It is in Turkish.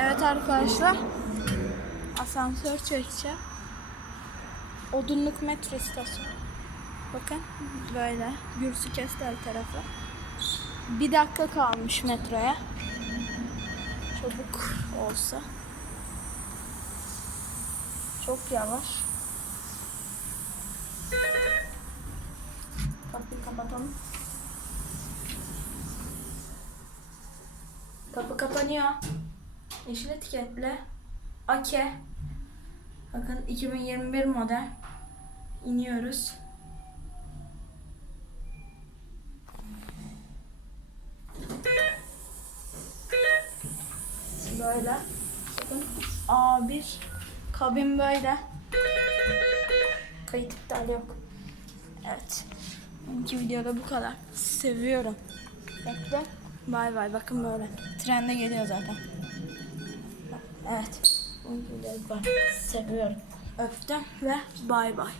Evet arkadaşlar. Asansör çekeceğim. Odunluk metro istasyonu. Bakın böyle. Gürsü Kestel tarafı. Bir dakika kalmış metroya. Çabuk olsa. Çok yavaş. Kapıyı kapatalım. Kapı kapanıyor. Yeşil etiketle. Ake. Bakın 2021 model. İniyoruz. Böyle. Bakın A1 kabin böyle. Kayıt iptal yok. Evet. Bugünkü videoda bu kadar. Seviyorum. Bekle. Bay bay. Bakın böyle. Trende geliyor zaten. Evet. Seviyorum. Öptüm ve bay bay.